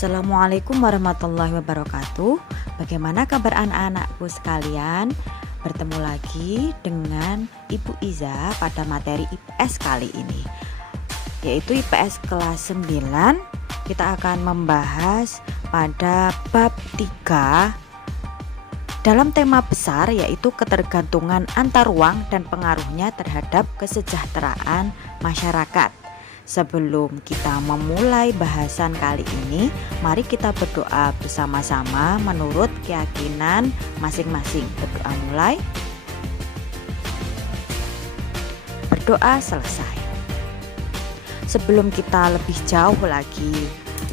Assalamualaikum warahmatullahi wabarakatuh. Bagaimana kabar anak-anakku sekalian? Bertemu lagi dengan Ibu Iza pada materi IPS kali ini, yaitu IPS kelas 9. Kita akan membahas pada bab 3 dalam tema besar, yaitu ketergantungan antar ruang dan pengaruhnya terhadap kesejahteraan masyarakat. Sebelum kita memulai bahasan kali ini, mari kita berdoa bersama-sama menurut keyakinan masing-masing. Berdoa mulai. Berdoa selesai. Sebelum kita lebih jauh lagi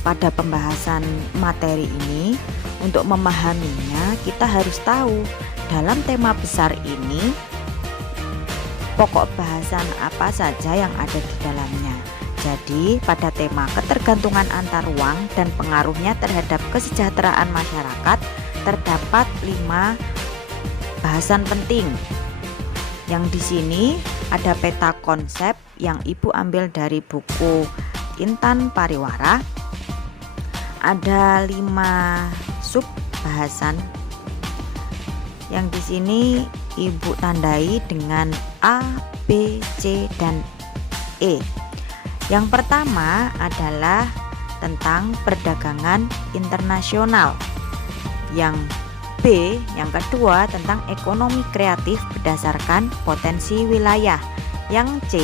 pada pembahasan materi ini, untuk memahaminya kita harus tahu dalam tema besar ini pokok bahasan apa saja yang ada di dalamnya. Jadi pada tema ketergantungan antar ruang dan pengaruhnya terhadap kesejahteraan masyarakat terdapat 5 bahasan penting. Yang di sini ada peta konsep yang Ibu ambil dari buku Intan Pariwara. Ada 5 sub bahasan yang di sini Ibu tandai dengan A, B, C, dan E. Yang pertama adalah tentang perdagangan internasional. Yang B, yang kedua tentang ekonomi kreatif berdasarkan potensi wilayah. Yang C,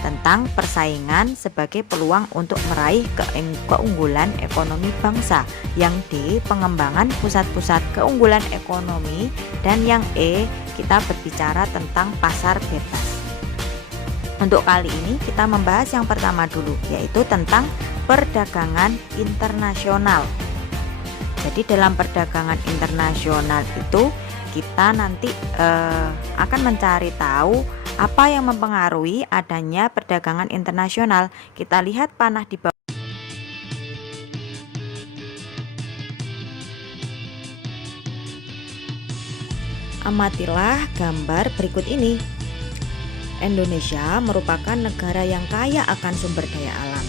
tentang persaingan sebagai peluang untuk meraih keunggulan ekonomi bangsa. Yang D, pengembangan pusat-pusat keunggulan ekonomi. Dan yang E, kita berbicara tentang pasar bebas. Untuk kali ini kita membahas yang pertama dulu, yaitu tentang perdagangan internasional. Jadi dalam perdagangan internasional itu kita nanti akan mencari tahu apa yang mempengaruhi adanya perdagangan internasional. Kita lihat panah di bawah. Amatilah gambar berikut ini. Indonesia merupakan negara yang kaya akan sumber daya alam.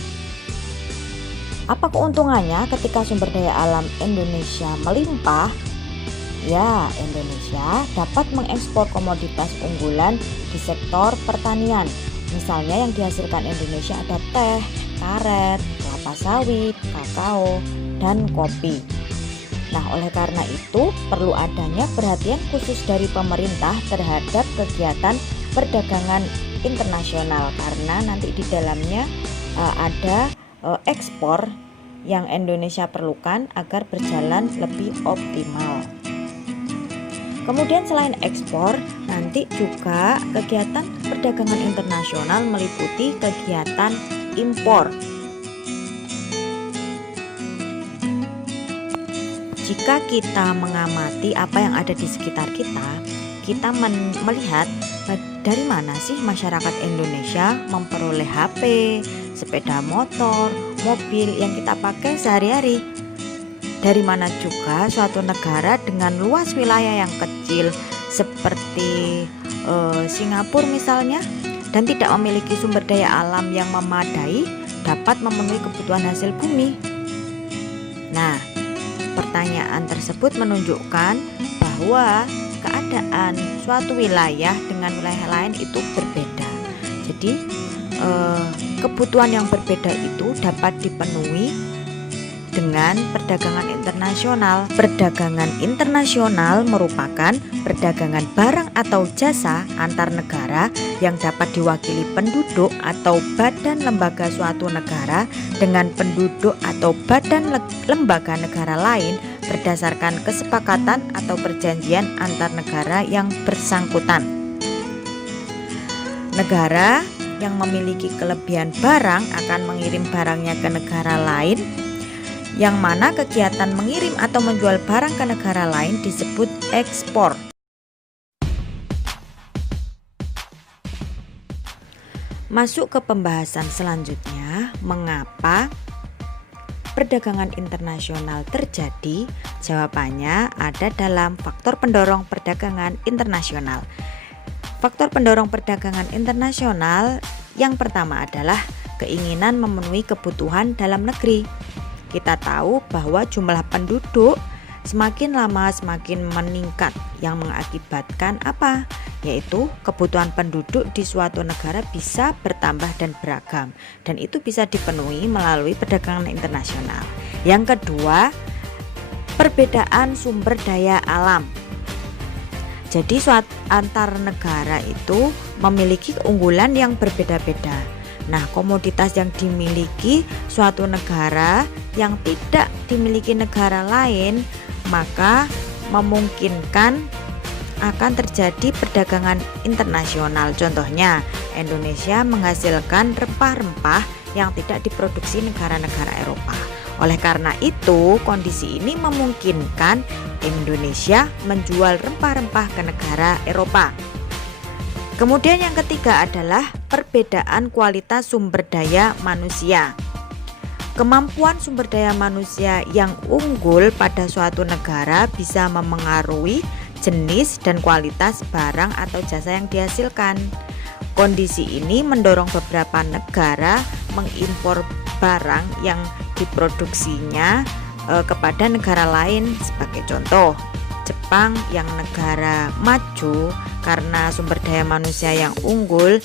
Apa keuntungannya ketika sumber daya alam Indonesia melimpah? Ya, Indonesia dapat mengekspor komoditas unggulan di sektor pertanian. Misalnya yang dihasilkan Indonesia ada teh, karet, kelapa sawit, kakao, dan kopi. Nah, oleh karena itu perlu adanya perhatian khusus dari pemerintah terhadap kegiatan perdagangan internasional, karena nanti di dalamnya ada ekspor yang Indonesia perlukan agar berjalan lebih optimal. Kemudian selain ekspor, nanti juga kegiatan perdagangan internasional meliputi kegiatan impor. Jika kita mengamati apa yang ada di sekitar kita melihat dari mana sih masyarakat Indonesia memperoleh HP, sepeda motor, mobil yang kita pakai sehari-hari. Dari mana juga suatu negara dengan luas wilayah yang kecil seperti Singapura misalnya, dan tidak memiliki sumber daya alam yang memadai dapat memenuhi kebutuhan hasil bumi. Nah, pertanyaan tersebut menunjukkan bahwa keadaan suatu wilayah dengan wilayah lain itu berbeda. Jadi kebutuhan yang berbeda itu dapat dipenuhi dengan perdagangan internasional. Perdagangan internasional merupakan perdagangan barang atau jasa antar negara yang dapat diwakili penduduk atau badan lembaga suatu negara dengan penduduk atau badan lembaga negara lain berdasarkan kesepakatan atau perjanjian antar negara yang bersangkutan. Negara yang memiliki kelebihan barang akan mengirim barangnya ke negara lain, yang mana kegiatan mengirim atau menjual barang ke negara lain disebut ekspor. Masuk ke pembahasan selanjutnya, mengapa perdagangan internasional terjadi? Jawabannya ada dalam faktor pendorong perdagangan internasional. Faktor pendorong perdagangan internasional yang pertama adalah keinginan memenuhi kebutuhan dalam negeri. kita tahu bahwa jumlah penduduk semakin lama semakin meningkat, yang mengakibatkan apa? Yaitu kebutuhan penduduk di suatu negara bisa bertambah dan beragam, dan itu bisa dipenuhi melalui perdagangan internasional. Yang kedua, perbedaan sumber daya alam. Jadi antar negara itu memiliki keunggulan yang berbeda-beda. Nah, komoditas yang dimiliki suatu negara yang tidak dimiliki negara lain, maka memungkinkan akan terjadi perdagangan internasional. Contohnya, Indonesia menghasilkan rempah-rempah yang tidak diproduksi negara-negara Eropa. Oleh karena itu, kondisi ini memungkinkan Indonesia menjual rempah-rempah ke negara Eropa. Kemudian yang ketiga adalah perbedaan kualitas sumber daya manusia. Kemampuan sumber daya manusia yang unggul pada suatu negara bisa memengaruhi jenis dan kualitas barang atau jasa yang dihasilkan. Kondisi ini mendorong beberapa negara mengimpor barang yang diproduksinya kepada negara lain. Sebagai contoh, Jepang yang negara maju karena sumber daya manusia yang unggul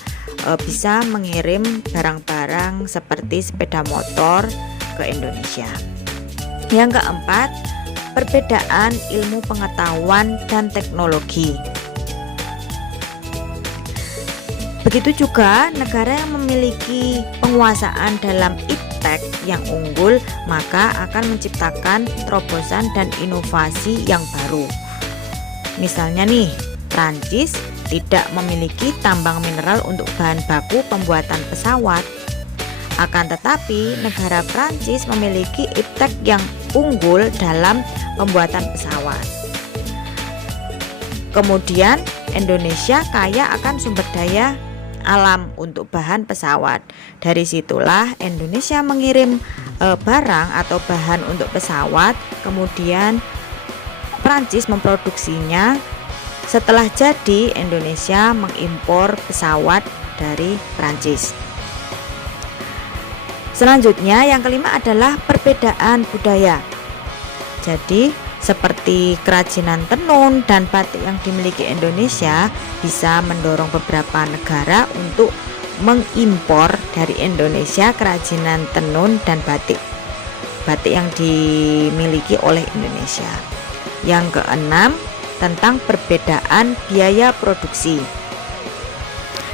bisa mengirim barang-barang seperti sepeda motor ke Indonesia. Yang keempat, perbedaan ilmu pengetahuan dan teknologi. Begitu juga negara yang memiliki penguasaan dalam iptek yang unggul, maka akan menciptakan terobosan dan inovasi yang baru. Misalnya nih, Prancis tidak memiliki tambang mineral untuk bahan baku pembuatan pesawat. Akan tetapi, negara Prancis memiliki iptek yang unggul dalam pembuatan pesawat. Kemudian, Indonesia kaya akan sumber daya alam untuk bahan pesawat. Dari situlah Indonesia mengirim barang atau bahan untuk pesawat, kemudian Prancis memproduksinya. Setelah jadi, Indonesia mengimpor pesawat dari Prancis. Selanjutnya yang kelima adalah perbedaan budaya. Jadi seperti kerajinan tenun dan batik yang dimiliki Indonesia bisa mendorong beberapa negara untuk mengimpor dari Indonesia kerajinan tenun dan batik yang dimiliki oleh Indonesia. Yang keenam, tentang perbedaan biaya produksi.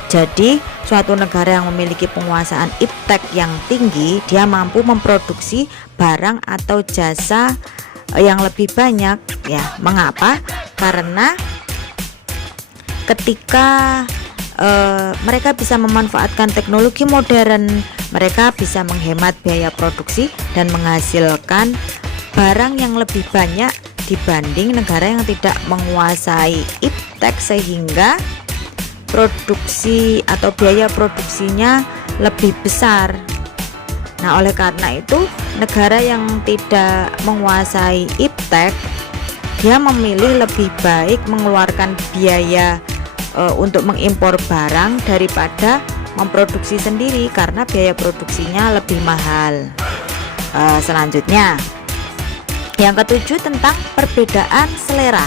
Jadi suatu negara yang memiliki penguasaan iptek yang tinggi, dia mampu memproduksi barang atau jasa yang lebih banyak. Ya, mengapa? Karena ketika mereka bisa memanfaatkan teknologi modern, mereka bisa menghemat biaya produksi dan menghasilkan barang yang lebih banyak dibanding negara yang tidak menguasai iptek, sehingga produksi atau biaya produksinya lebih besar. Nah, oleh karena itu negara yang tidak menguasai iptek, dia memilih lebih baik mengeluarkan biaya untuk mengimpor barang daripada memproduksi sendiri karena biaya produksinya lebih mahal. Selanjutnya, yang ketujuh tentang perbedaan selera.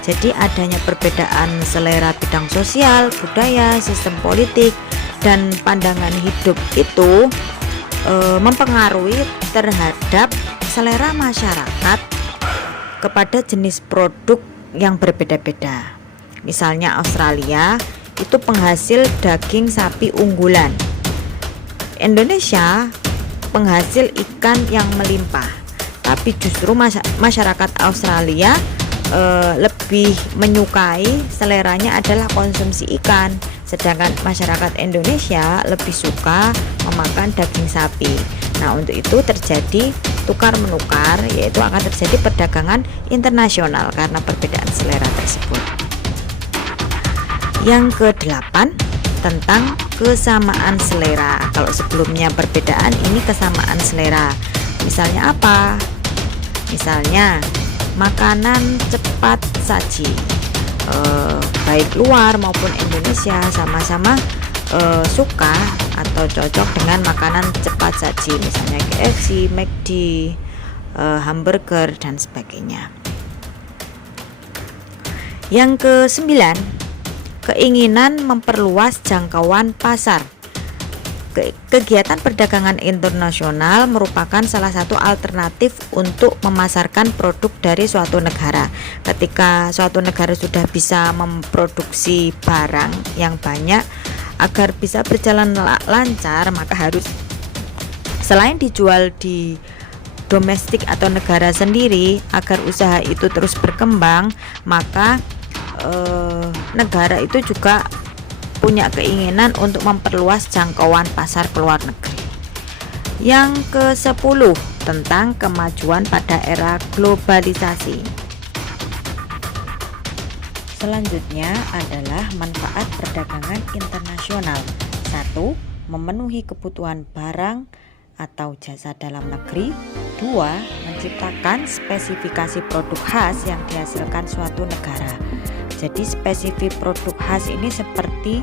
Jadi adanya perbedaan selera bidang sosial, budaya, sistem politik, dan pandangan hidup itu mempengaruhi terhadap selera masyarakat kepada jenis produk yang berbeda-beda. Misalnya Australia itu penghasil daging sapi unggulan. Indonesia penghasil ikan yang melimpah. Tapi justru masyarakat Australia lebih menyukai seleranya adalah konsumsi ikan, sedangkan masyarakat Indonesia lebih suka memakan daging sapi. Nah, untuk itu terjadi tukar menukar, yaitu akan terjadi perdagangan internasional karena perbedaan selera tersebut. Yang ke-8 tentang kesamaan selera. Kalau sebelumnya perbedaan, ini kesamaan selera. Misalnya apa? Misalnya makanan cepat saji, baik luar maupun Indonesia sama-sama suka atau cocok dengan makanan cepat saji, misalnya KFC, McD, hamburger dan sebagainya. Yang ke-9, keinginan memperluas jangkauan pasar. Kegiatan perdagangan internasional merupakan salah satu alternatif untuk memasarkan produk dari suatu negara. Ketika suatu negara sudah bisa memproduksi barang yang banyak, agar bisa berjalan lancar, maka harus selain dijual di domestik atau negara sendiri, agar usaha itu terus berkembang, maka negara itu juga punya keinginan untuk memperluas jangkauan pasar ke luar negeri. Yang ke-10, tentang kemajuan pada era globalisasi. Selanjutnya adalah manfaat perdagangan internasional. 1. Memenuhi kebutuhan barang atau jasa dalam negeri. 2. Menciptakan spesifikasi produk khas yang dihasilkan suatu negara. Jadi spesifik produk khas ini seperti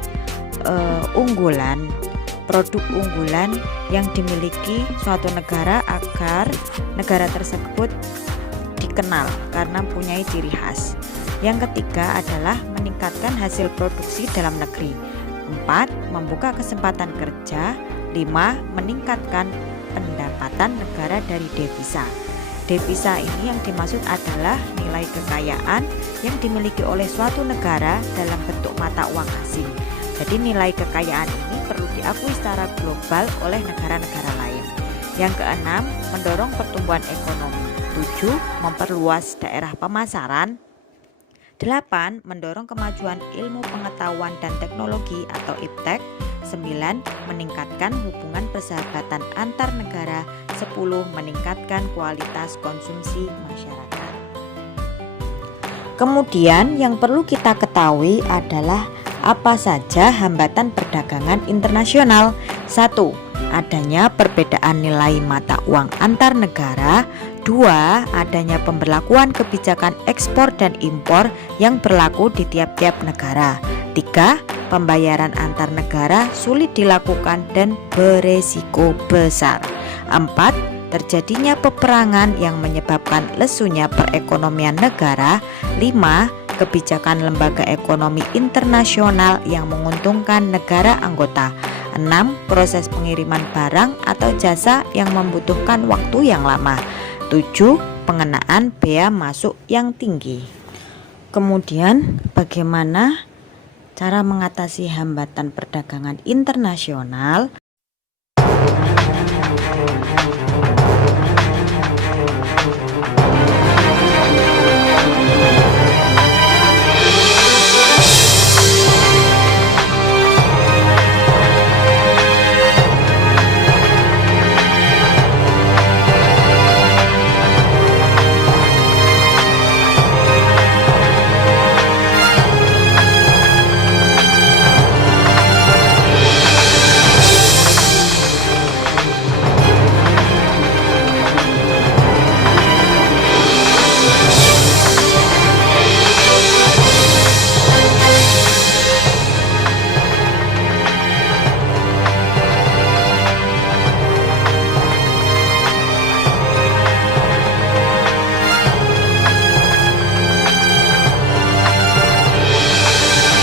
produk unggulan yang dimiliki suatu negara agar negara tersebut dikenal karena mempunyai ciri khas. Yang ketiga adalah meningkatkan hasil produksi dalam negeri. 4. Membuka kesempatan kerja. 5. Meningkatkan pendapatan negara dari devisa. Devisa ini yang dimaksud adalah nilai kekayaan yang dimiliki oleh suatu negara dalam bentuk mata uang asing. Jadi nilai kekayaan ini perlu diakui secara global oleh negara-negara lain. Yang keenam, mendorong pertumbuhan ekonomi. 7. Memperluas daerah pemasaran. 8. Mendorong kemajuan ilmu pengetahuan dan teknologi atau iptek. 9. Meningkatkan hubungan persahabatan antar negara. 10. Meningkatkan kualitas konsumsi masyarakat. Kemudian yang perlu kita ketahui adalah apa saja hambatan perdagangan internasional. 1. Adanya perbedaan nilai mata uang antar negara. 2. Adanya pemberlakuan kebijakan ekspor dan impor yang berlaku di tiap-tiap negara. 3. Pembayaran antar negara sulit dilakukan dan beresiko besar. 4. Terjadinya peperangan yang menyebabkan lesunya perekonomian negara. 5. Kebijakan lembaga ekonomi internasional yang menguntungkan negara anggota. 6. Proses pengiriman barang atau jasa yang membutuhkan waktu yang lama. 7. Pengenaan bea masuk yang tinggi. Kemudian bagaimana cara mengatasi hambatan perdagangan internasional?